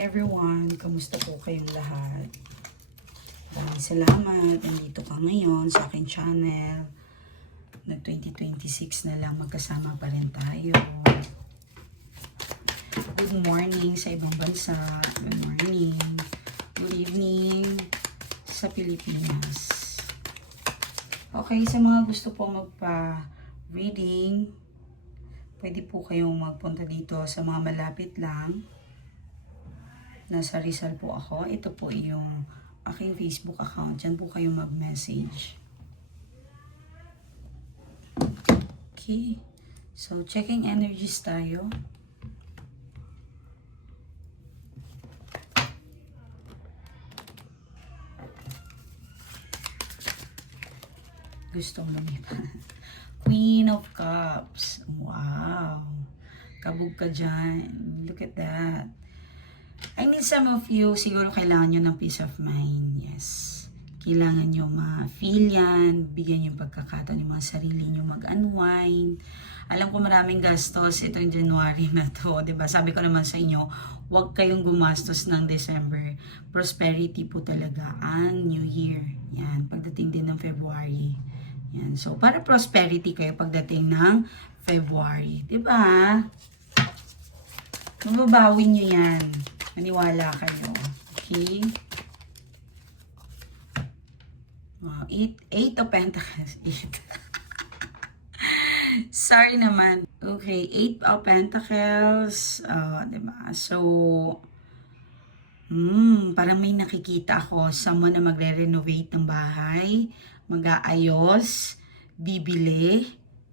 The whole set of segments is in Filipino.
Everyone, kamusta po kayong lahat? Maraming salamat. Nandito ka ngayon sa aking channel. Nag 2026 na lang, magkasama pa rin tayo. Good morning sa ibang bansa. Good morning. Good evening sa Pilipinas. Okay, sa mga gusto po magpa-reading, pwede po kayong magpunta dito sa mga malapit lang. Nasa Rizal po ako. Ito po yung aking Facebook account. Diyan po kayo mag-message. Okay. So, checking energies tayo. Gustong lumipat. Queen of Cups. Wow. Kabog ka dyan. Look at that. I need some of you, siguro kailangan nyo ng peace of mind. Yes. Kailangan nyo ma-feel yan, bigyan nyo pagkakataon yung mga sarili nyo mag-unwind. Alam ko maraming gastos itong January na to, diba? Sabi ko naman sa inyo, huwag kayong gumastos ng December. Prosperity po talaga ang New Year. Yan, pagdating din ng February. Yan, so para prosperity kayo pagdating ng February. Diba? Mababawin nyo yan. Maniwala kayo. Okay? Wow, 8 of Pentacles. Sorry naman. Okay, 8 of Pentacles. Diba? So, parang may nakikita ako. Someone na magre-renovate ng bahay. Mag-aayos. Bibili.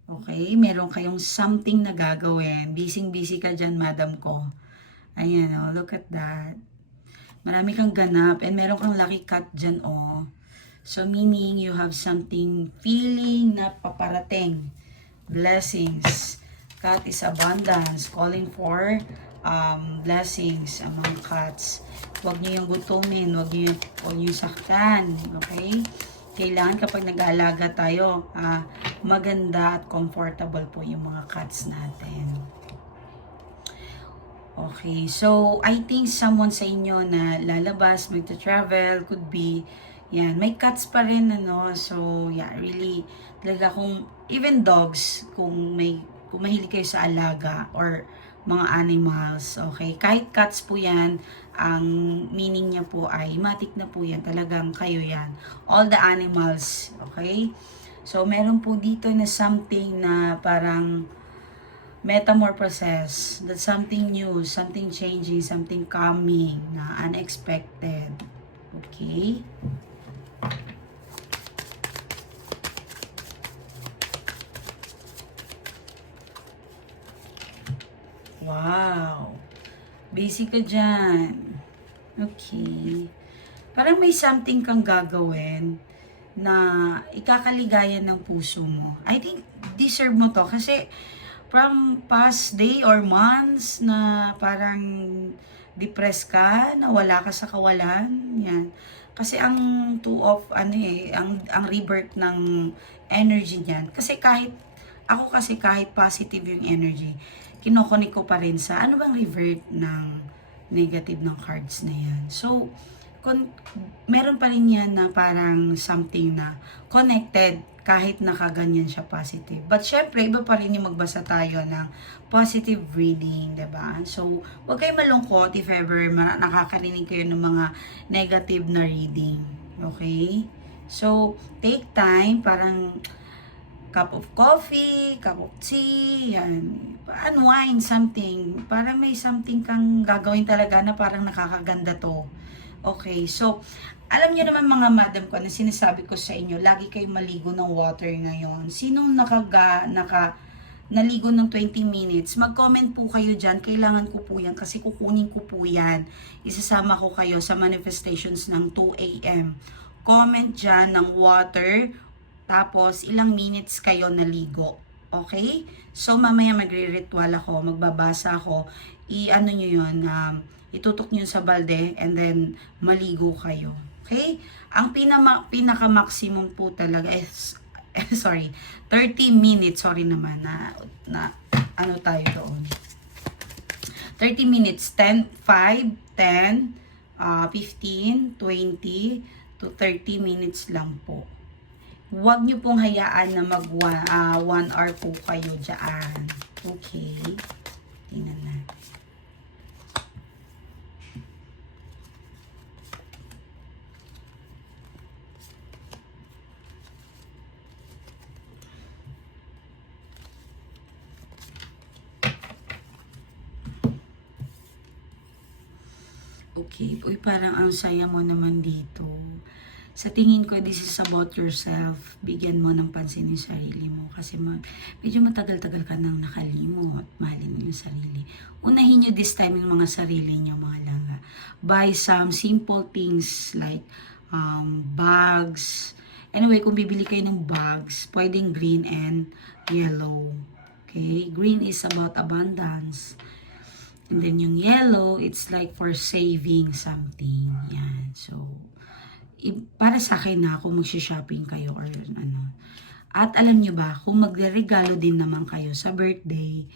Okay? Meron kayong something na gagawin. Busy-busy ka dyan, madam ko. Ayan, oh, look at that. Marami kang ganap and meron kang lucky cut dyan, oh. So, meaning you have something feeling na paparating. Blessings. Cut is abundance. Calling for blessings ang mga cuts. Huwag niyo yung gutumin. Huwag niyo yung saktan. Okay? Kailangan kapag nag-aalaga tayo, maganda at comfortable po yung mga cuts natin. Okay, so I think someone sa inyo na lalabas, magta-travel, could be, yan, may cats pa rin, ano, so yeah, really, talaga kung, even dogs, kung mahilig kayo sa alaga, or mga animals, okay, kahit cats po yan, ang meaning niya po ay, matik na po yan, talagang kayo yan, all the animals, okay, so meron po dito na something na parang, metamorphosis, that's something new, something changing, something coming, na unexpected. Okay? Wow! Basic ka dyan. Okay. Parang may something kang gagawin na ikakaligayan ng puso mo. I think deserve mo to kasi from past day or months na parang depressed ka, nawala ka sa kawalan, yan. Kasi ang ang rebirth ng energy niyan. Kasi kahit positive yung energy, kinokonik ko pa rin sa ano bang revert ng negative ng cards na yan. So, meron pa rin yan na parang something na connected kahit nakaganyan siya positive. But syempre, iba pa rin yung magbasa tayo ng positive reading, diba? So, huwag kayo malungkot if ever nakakarinig kayo ng mga negative na reading. Okay? So, take time, parang cup of coffee, cup of tea, yan. Unwind something. Parang may something kang gagawin talaga na parang nakakaganda to. Okay, so, alam niyo naman mga madam ko na sinasabi ko sa inyo, lagi kayong maligo ng water ngayon. Sinong naligo ng 20 minutes, mag-comment po kayo dyan. Kailangan ko po yan kasi kukunin ko po yan. Isasama ko kayo sa manifestations ng 2 a.m. Comment dyan ng water, tapos ilang minutes kayo naligo. Okay? So, mamaya magre-ritual ako, magbabasa ako, i-ano nyo yun, itutok nyo sa balde, and then maligo kayo. Okay? Ang pinaka-maximum po talaga is, 30 minutes, sorry naman, na ano tayo doon. 30 minutes, 10, 5, 10, 15, 20, to 30 minutes lang po. Huwag nyo pong hayaan na mag 1 hour po kayo dyan. Okay. Tingnan na. Okay. Uy, parang ang saya mo naman dito. Sa tingin ko, this is about yourself. Bigyan mo ng pansin yung sarili mo. Kasi medyo matagal-tagal ka nang nakalimot. Mahalin mo yung sarili. Unahin nyo this time yung mga sarili nyo, mga langga. Buy some simple things like bags. Anyway, kung bibili kayo ng bags, pwedeng green and yellow. Okay? Green is about abundance. And then yung yellow, it's like for saving something. Yan. So, para sa akin na kung mag-shopping kayo or ano. At alam nyo ba, kung magre-regalo din naman kayo sa birthday,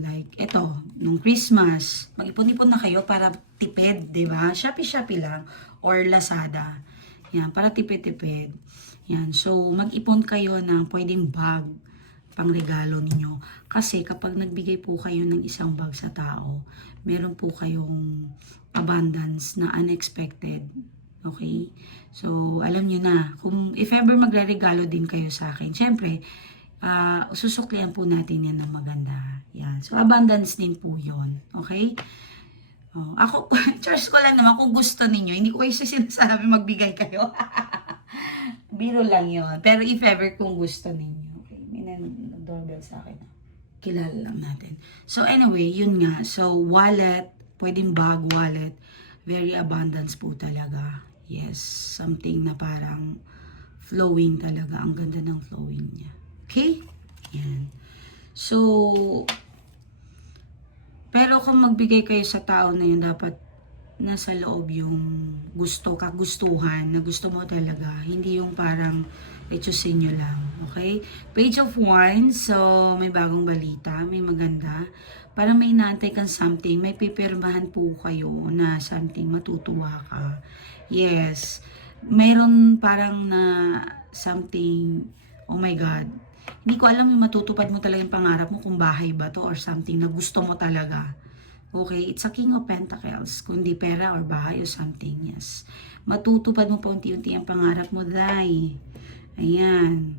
like eto, nung Christmas, mag-ipon-ipon na kayo para tipid, di ba? Shopee lang or Lazada. Yan, para tipid-tipid. Yan, so mag-ipon kayo ng pwedeng bag pang regalo ninyo. Kasi kapag nagbigay po kayo ng isang bag sa tao, meron po kayong abundance na unexpected. Okay? So, alam nyo na, kung if ever magre-regalo din kayo sa akin, syempre, susuklian po natin yan ng maganda. Yan. So, abundance din po yon. Okay? Ako, charge ko lang naman kung gusto ninyo. Hindi ko kayo sinasabi magbigay kayo. Biro lang yon. Pero if ever kung gusto ninyo. Okay? May nag-doorbell sa akin. Kilala lang natin. So, anyway, yun nga. So, wallet, pwedeng bag, wallet. Very abundance po talaga. Yes, something na parang flowing talaga. Ang ganda ng flowing niya. Okay? Yan. So, pero kung magbigay kayo sa tao na yun, dapat nasa loob yung kagustuhan, na gusto mo talaga. Hindi yung parang i-choosing nyo lang. Okay? Page of Wands. So, may bagong balita. May maganda. Parang may inaantay kang something. May pipirmahan po kayo na something. Matutuwa ka. Yes. Meron parang na something, oh my God. Hindi ko alam yung matutupad mo talaga yung pangarap mo kung bahay ba to or something na gusto mo talaga. Okay? It's a King of Pentacles. Kung di pera or bahay or something. Yes. Matutupad mo pa unti-unti ang pangarap mo, Day. Ayan.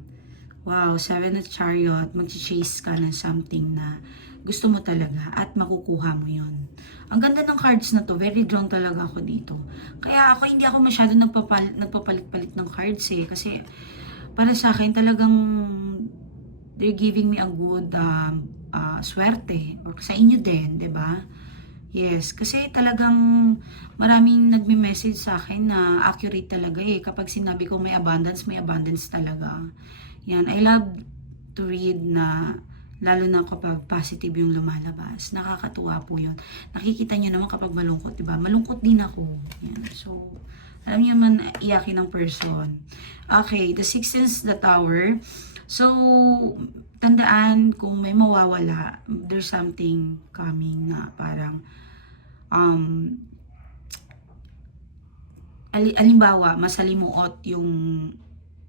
Wow. 7 of Chariot. Mag-chase ka ng something na gusto mo talaga at makukuha mo yon. Ang ganda ng cards na to. Very drawn talaga ako dito. Kaya ako, hindi ako masyado nagpapalit-palit ng cards eh. Kasi para sa akin talagang they're giving me a good swerte. Or sa inyo din, di ba? Yes. Kasi talagang maraming nagme-message sa akin na accurate talaga eh. Kapag sinabi ko may abundance talaga. Yan. I love to read na lalo na kapag positive yung lumalabas. Nakakatuwa po yun. Nakikita nyo naman kapag malungkot, diba? Malungkot din ako. Yan. So, alam nyo man, iyakin ng person. Okay, the 16th, the Tower. So, tandaan, kung may mawawala, there's something coming na parang, alimbawa, masalimuot yung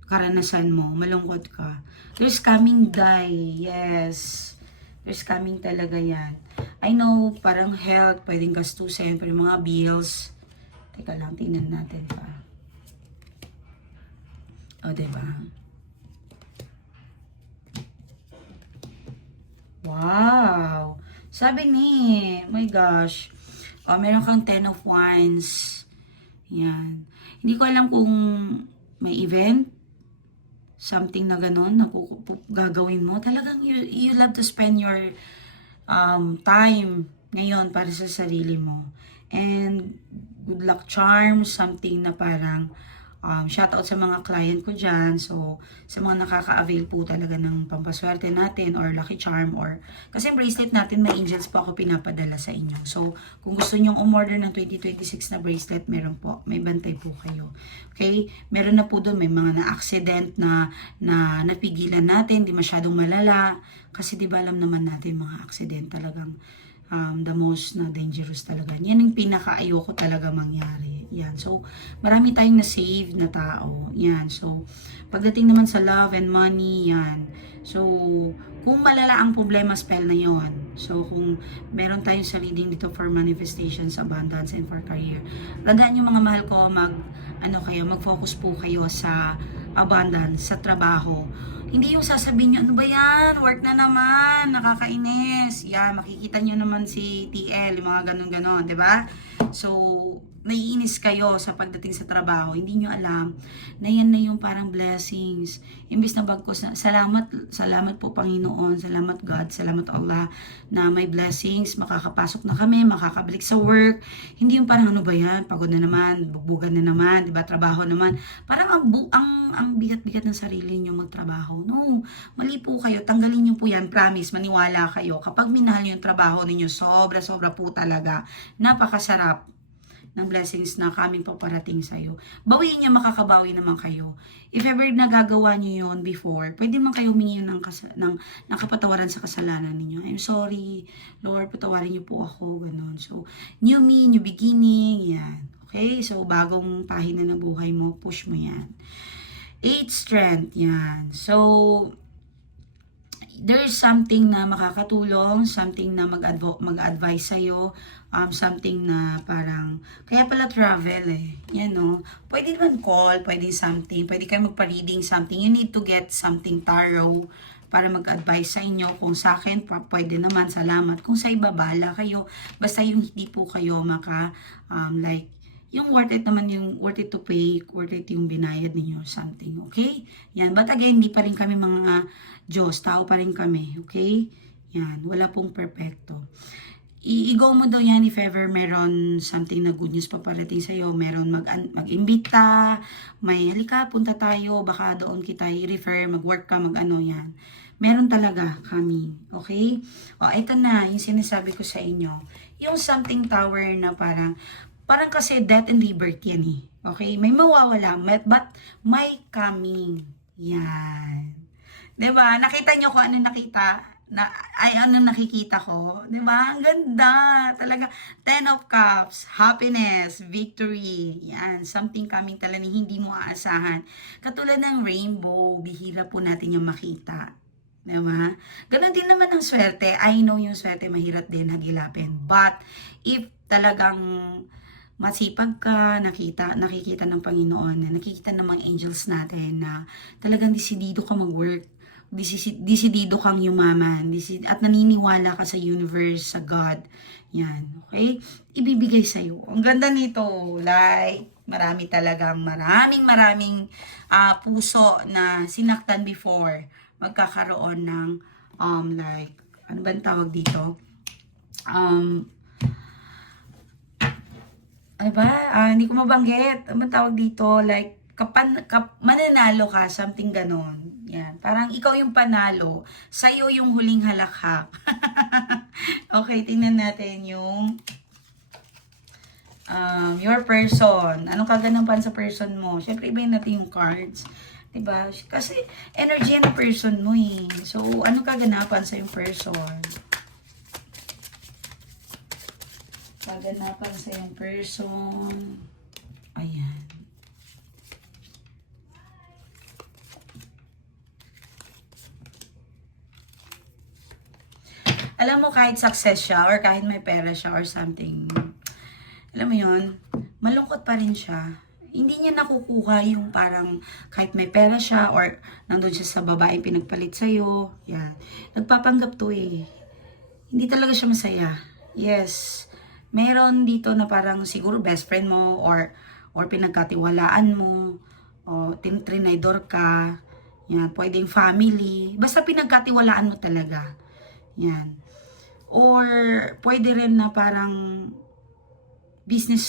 karanasan mo, malungkot ka. There's coming day, yes. There's coming talaga yan. I know, parang health, pwedeng gastusin, pero mga bills. Teka lang, tingnan natin pa. O, diba? Wow! Sabi ni, my gosh, meron kang 10 of Wands. Yan. Hindi ko alam kung may event, something na ganun, na gagawin mo. Talagang you love to spend your time ngayon para sa sarili mo. And good luck charms, something na parang shoutout sa mga client ko dyan. So, sa mga nakaka-avail po talaga ng pampaswerte natin or lucky charm or kasi bracelet natin, may angels po ako pinapadala sa inyo. So, kung gusto nyong umorder ng 2026 na bracelet, meron po. May bantay po kayo. Okay? Meron na po doon, may mga na-accident na napigilan natin, di masyadong malala. Kasi di ba alam naman natin mga accident talagang the most na dangerous talaga. Yan yung pinaka-ayoko talaga mangyari. Yan. So, marami tayong na-save na tao. Yan. So, pagdating naman sa love and money, yan. So, kung malala ang problema, spell na yon. So, kung meron tayong sa reading dito for manifestations, abundance, and for career, tandaan nyo mga mahal ko, mag-focus po kayo sa abundance, sa trabaho. Hindi yung sasabihin nyo, ano ba yan? Work na naman, nakakainis. Yan, makikita nyo naman si TL, yung mga ganun-ganon, di ba? So, naiinis kayo sa pagdating sa trabaho. Hindi nyo alam na yan na yung parang blessings. Imbis na bagkos na, salamat po Panginoon, salamat God, salamat Allah, na may blessings, makakapasok na kami, makakabalik sa work. Hindi yung parang ano ba yan, pagod na naman, bugbugan na naman, di ba? Trabaho naman. Parang ang bigat-bigat ng sarili nyo magtrabaho. No, mali po kayo. Tanggalin nyo po yan. Promise, maniwala kayo. Kapag minahal nyo yung trabaho ninyo, sobra-sobra po talaga. Napakasarap ng blessings na kaming paparating sa'yo. Bawiin niya, makakabawi naman kayo. If ever nagagawa niyo yon before, pwede man kayo humingi ng kapatawaran sa kasalanan ninyo. I'm sorry, Lord, patawarin niyo po ako, ganun. So, new me, new beginning, yan. Okay? So, bagong pahina ng buhay mo, push mo yan. 8 strength, yan. So, there's something na makakatulong, something na mag-advise sa'yo, something na parang, kaya pala travel eh, yan no. Pwede naman call, pwede something, pwede kayo magpa-reading something, you need to get something tarot, para mag-advise sa inyo. Kung sa akin, pwede naman, salamat. Kung sa iba, bahala kayo. Basta yung hindi po kayo yung worth it naman, yung worth it to pay, worth it yung binayad ninyo, something, okay? Yan, but again, hindi pa rin kami mga Diyos, tao pa rin kami, okay? Yan, wala pong perfecto. I-go mo daw yan if ever meron something na good news paparating sa'yo, meron mag-imbita, may halika, punta tayo, baka doon kita i-refer, mag-work ka, mag-ano yan. Meron talaga kami, okay? O, ito na, yung sinasabi ko sa inyo, yung something tower na parang kasi death and rebirth yan eh. Okay? May mawawala, but may coming. Yan. Diba? Nakita nyo kung ano nakita? Ano nakikita ko? Diba? Ang ganda. Talaga. 10 of Cups. Happiness. Victory. Yan. Something coming talaga na hindi mo aasahan. Katulad ng rainbow. Bihira po natin yung makita. Diba? Ganon din naman ang swerte. I know yung swerte mahirap din hagilapin. But, if talagang masipag ka, nakikita ng Panginoon, nakikita ng mga angels natin na talagang desidido ka mag-work, desidido kang yumaman, at naniniwala ka sa universe, sa God. Yan, okay? Ibibigay sa'yo. Ang ganda nito, like, maraming puso na sinaktan before, magkakaroon ng, ano ba tawag dito? Ano ba? Hindi ko mabanggit. Ano tawag dito? Like, mananalo ka, something ganon. Yan. Parang ikaw yung panalo. Sa'yo yung huling halakhak. Okay, tingnan natin yung your person. Anong kaganapan sa person mo? Siyempre, ibahin natin yung cards. Diba? Kasi, energy ng person mo eh. So, anong kaganapan sa yung person? Kaganapan sa yung person. Ayan. Alam mo, kahit success siya, or kahit may pera siya, or something, alam mo yun, malungkot pa rin siya. Hindi niya nakukuha yung parang kahit may pera siya, or nandun siya sa babaeng pinagpalit sa'yo. Yan. Nagpapanggap to eh. Hindi talaga siya masaya. Yes. Meron dito na parang siguro best friend mo or pinagkatiwalaan mo o trinidor ka. Yan, pwedeng family. Basta pinagkatiwalaan mo talaga. Yan. Or pwede rin na parang business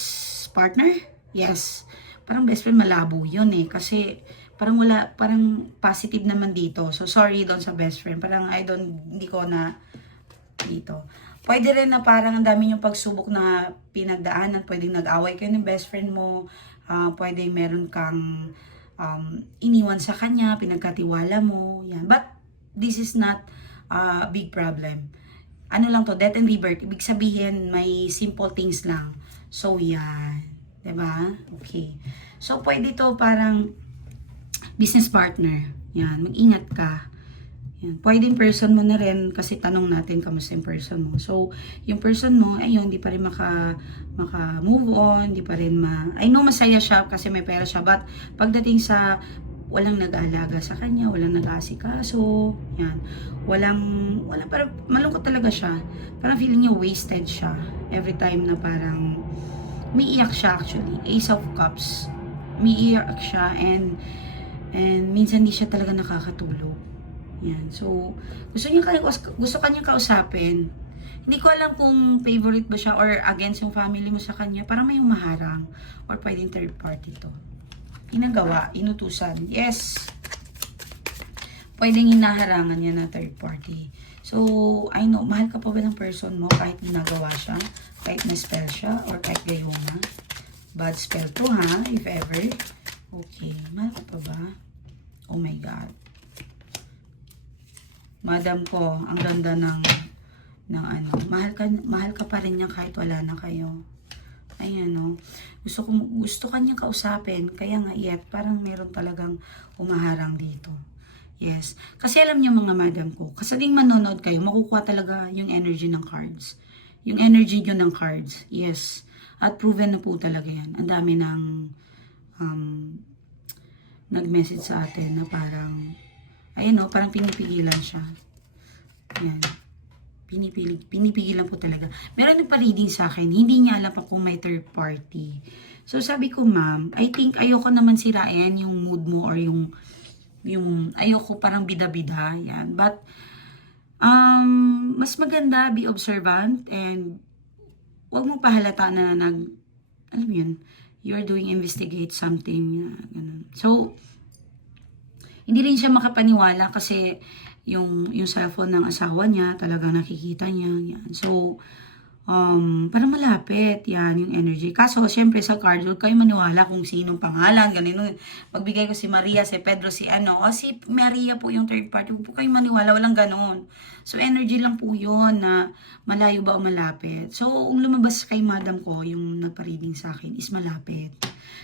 partner. Yes. Parang best friend malabo yun eh. Kasi parang positive naman dito. So sorry doon sa best friend. Parang hindi ko na dito. Pwede rin na parang ang dami yung pagsubok na pinagdaanan. Pwedeng nag-away kayo ng best friend mo. Pwedeng meron kang iniwan sa kanya, pinagkatiwala mo. Yan. But this is not a big problem. ano lang to, death and rebirth. Ibig sabihin, may simple things lang. So, yan. 'Di ba? Okay. So, pwede to parang business partner. Yan, mag-ingat ka. Yan. Pwedeng person mo na rin kasi tanong natin kamusta yung person mo. So, yung person mo, ayun, hindi pa rin maka-move on, hindi pa rin I know masaya siya kasi may pera siya, but pagdating sa walang nag-aalaga sa kanya, walang nag-aasikaso, yan. Parang malungkot talaga siya. Parang feeling niya wasted siya every time na parang may iyak siya actually. Ace of Cups. May iyak siya and minsan hindi siya talaga nakakatulog. Yan. So, gusto kanya kausapin. Hindi ko alam kung favorite ba siya or against yung family mo sa kanya. Parang may humaharang or pwedeng third party to. Inagawa, inutusan. Yes. Pwedeng hinaharangan niya na third party. So, I know, mahal ka pa ba ng person mo kahit ginagawa siya? Kahit na-spell siya or kahit gayuma? Bad spell to ha, if ever. Okay, mahal ka pa ba? Oh my God. Madam ko, ang ganda ng ano, mahal ka pa rin niya kahit wala na kayo. Ayan, no. Gusto kanya kausapin, kaya nga yet, parang meron talagang umaharang dito. Yes. Kasi alam niyo mga madam ko, kasaling manonood kayo, makukuha talaga yung energy ng cards. Yung energy nyo ng cards. Yes. At proven na po talaga yan. Ang dami ng nag-message sa atin na parang ayun no, parang pinipigilan siya. Yan. Pinipigilan po talaga. Meron nagpa-reading sa akin, hindi niya alam pa kung may third party. So sabi ko, ma'am, I think ayoko naman sirain yung mood mo or yung ayoko parang bida-bida. Yan. But, mas maganda, be observant and wag mo pahalata na alam mo yun, you're doing investigate something. Ganun. So, hindi rin siya makapaniwala kasi yung cellphone ng asawa niya, talagang nakikita niya. Yan. So, parang malapit, yan, yung energy. Kaso, syempre sa card, huwag kayo maniwala kung sinong pangalan, ganun. Pagbigay ko si Maria, si Pedro, si ano, si Maria po yung third party, huwag po kayo maniwala, walang ganun. So, energy lang po yun na malayo ba o malapit. So, kung lumabas kay madam ko, yung nagpa-reading sa akin, is malapit.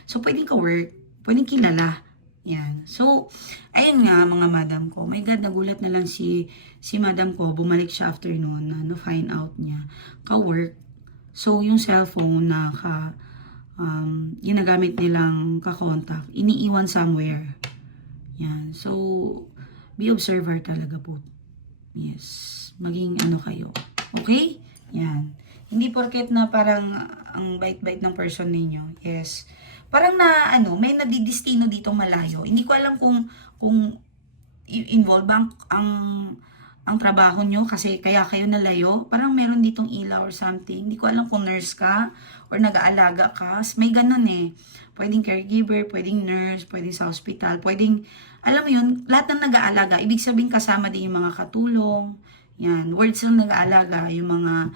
So, pwedeng ka-work, pwedeng kilala. Yan. So, ayun nga mga madam ko. My God, nagulat na lang si madam ko. Bumalik siya after noon na find out niya. Ka-work. So, yung cellphone na ginagamit nilang ka-contact, iniiwan somewhere. Yan. So, be observer talaga po. Yes. Maging ano kayo. Okay? Yan. Hindi porket na parang ang bait-bait ng person ninyo. Yes. Parang may nadidistino dito malayo. Hindi ko alam kung involve ang trabaho nyo kasi kaya kayo nalayo. Parang meron ditong ilaw or something. Hindi ko alam kung nurse ka or nag-aalaga ka. May ganun eh. Pwedeng caregiver, pwedeng nurse, pwedeng sa hospital, pwedeng, alam mo yun, lahat ng nag-aalaga. Ibig sabihin kasama din yung mga katulong. Yan. Words ng nag-aalaga, yung mga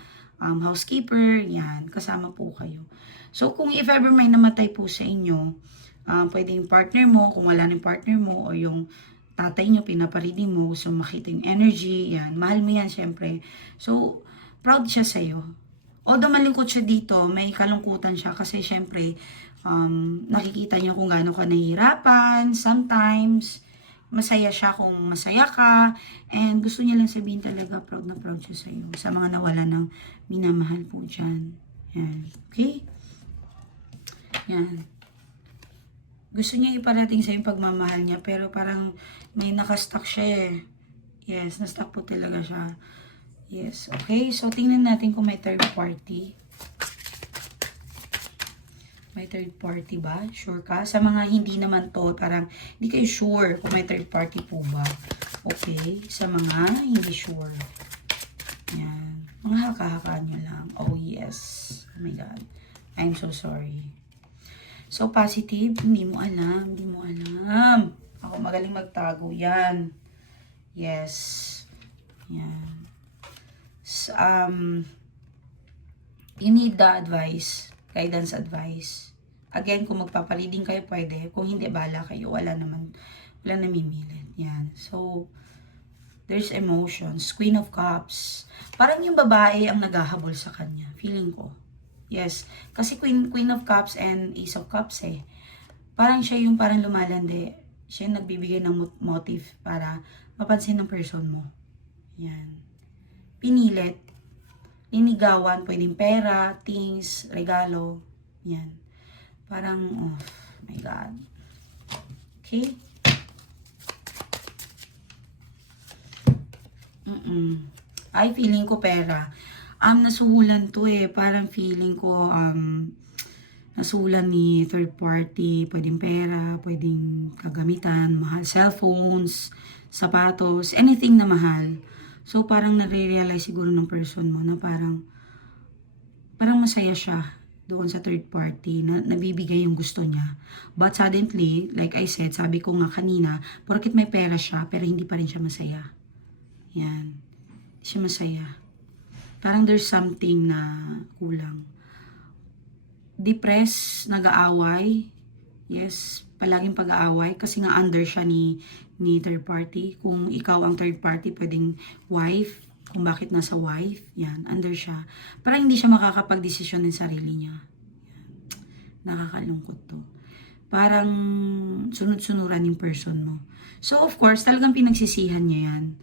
housekeeper. Yan. Kasama po kayo. So, kung if ever may namatay po sa inyo, pwede yung partner mo, kung wala ng partner mo, o yung tatay nyo, pinapareading mo, gusto makita yung energy, yan, mahal mo yan, syempre. So, proud siya sa'yo. Although malungkot siya dito, may kalungkutan siya kasi syempre, nakikita niya kung gaano ka nahihirapan, sometimes, masaya siya kung masaya ka, and gusto niya lang sabihin talaga, proud na proud siya sa'yo, sa mga nawala ng minamahal po dyan. Yan, okay? Yan. Gusto niya iparating sa yung pagmamahal niya, pero parang may nakastuck siya eh. Yes, nastuck po talaga siya. Yes, okay. So, tingnan natin kung may third party. May third party ba? Sure ka? Sa mga hindi naman to, parang hindi kayo sure kung may third party po ba. Okay. Sa mga hindi sure. Yan. Mga haka-haka nyo lang. Oh, yes. Oh my God. I'm so sorry. So, positive, hindi mo alam. Ako magaling magtago. Yan. Yes. Yan. So, you need the advice. Guidance advice. Again, kung magpapareading kayo, pwede. Kung hindi, bahala kayo. Wala namimilit. Yan. So, There's emotions. Queen of Cups. Parang yung babae ang naghahabol sa kanya. Feeling ko. Yes. Kasi Queen of Cups and Ace of Cups eh. Parang siya yung parang lumalandi. Siya yung nagbibigay ng motive para mapansin ng person mo. Yan. Pinilit. Linigawan. Pwedeng pera, things, regalo. Yan. Parang, oh my God. Okay? Ay, feeling ko pera. Nasuhulan to eh. Parang feeling ko, nasuhulan ni third party. Pwedeng pera, pwedeng kagamitan, mahal, cellphones, sapatos, anything na mahal. So, parang nare-realize siguro ng person mo na parang masaya siya doon sa third party na nabibigay yung gusto niya. But suddenly, like I said, sabi ko nga kanina, porket may pera siya, pero hindi pa rin siya masaya. Yan. Hindi siya masaya. Parang there's something na kulang. Depressed, nag-aaway. Yes, palaging pag-aaway. Kasi nga under siya ni third party. Kung ikaw ang third party, pwedeng wife. Kung bakit nasa wife. Yan, under siya. Parang hindi siya makakapag-desisyon ng sarili niya. Yan. Nakakalungkot to. Parang sunod-sunuran yung person mo. So, of course, talagang pinagsisihan niya yan.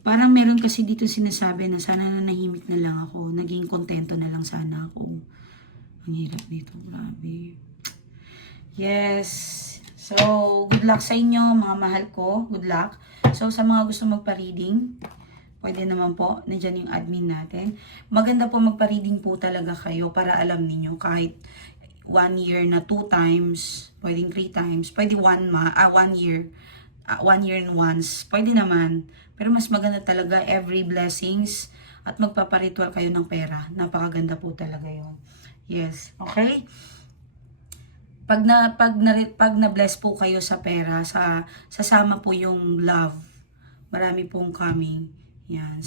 Parang meron kasi dito sinasabi na sana nanahimik na lang ako. Naging kontento na lang sana ako. Ang hirap dito. Grabe. Yes. So, good luck sa inyo, mga mahal ko. Good luck. So, sa mga gusto magpa-reading, pwede naman po. Nandiyan yung admin natin. Maganda po magpa-reading po talaga kayo para alam niyo kahit 1 year na 2 times, pwedeng 3 times, pwede 1 year. 1 year and once, pwede naman. Pero mas maganda talaga every blessings at magpaparitual kayo ng pera. Napakaganda po talaga yon. Yes, okay? Pag na-bless po kayo sa pera, sasama po yung love. Marami pong coming. Yan.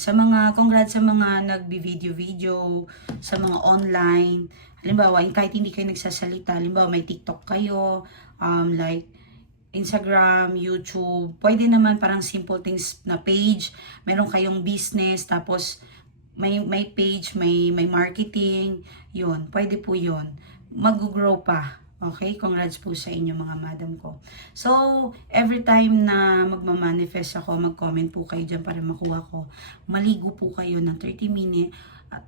Congrats sa mga nagbi-video, sa mga online. Halimbawa, kahit hindi kayo nagsasalita, halimbawa may TikTok kayo, like Instagram, YouTube, pwede naman parang simple things na page, meron kayong business, tapos may page, may marketing, yun, pwede po yun. Mag-grow pa, okay? Congrats po sa inyo mga madam ko. So, every time na magmamanifest ako, mag-comment po kayo dyan para makuha ko. Maligo po kayo ng 30 minutes,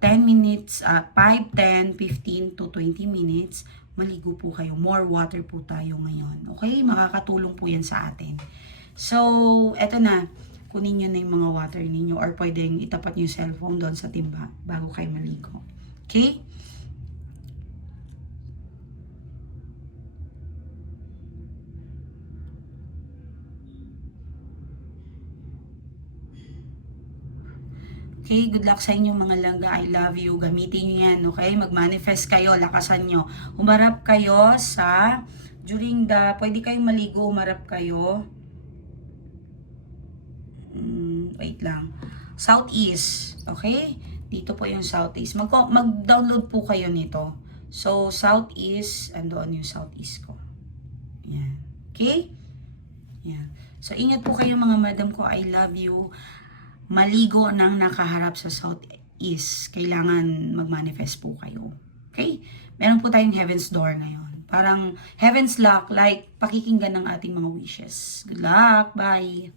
10 minutes, 5, 10, 15 to 20 minutes, maligo po kayo. More water po tayo ngayon. Okay? Makakatulong po yan sa atin. So, eto na. Kunin nyo na yung mga water ninyo or pwedeng itapat nyo yung cellphone doon sa timba bago kayo maligo. Okay? Okay, good luck sa inyong mga langga. I love you. Gamitin nyo yan, okay? Mag-manifest kayo, lakasan nyo. Humarap kayo sa, pwede kayong maligo, humarap kayo. Wait lang. Southeast, okay? Dito po yung Southeast. Mag-download po kayo nito. So, Southeast, andoon yung Southeast ko. Yan. Okay? Yan. So, ingat po kayo mga madam ko. I love you. Maligo ng nakaharap sa Southeast. Kailangan mag-manifest po kayo. Okay? Meron po tayong Heaven's Door ngayon. Parang Heaven's Lock, like pakikinggan ng ating mga wishes. Good luck. Bye.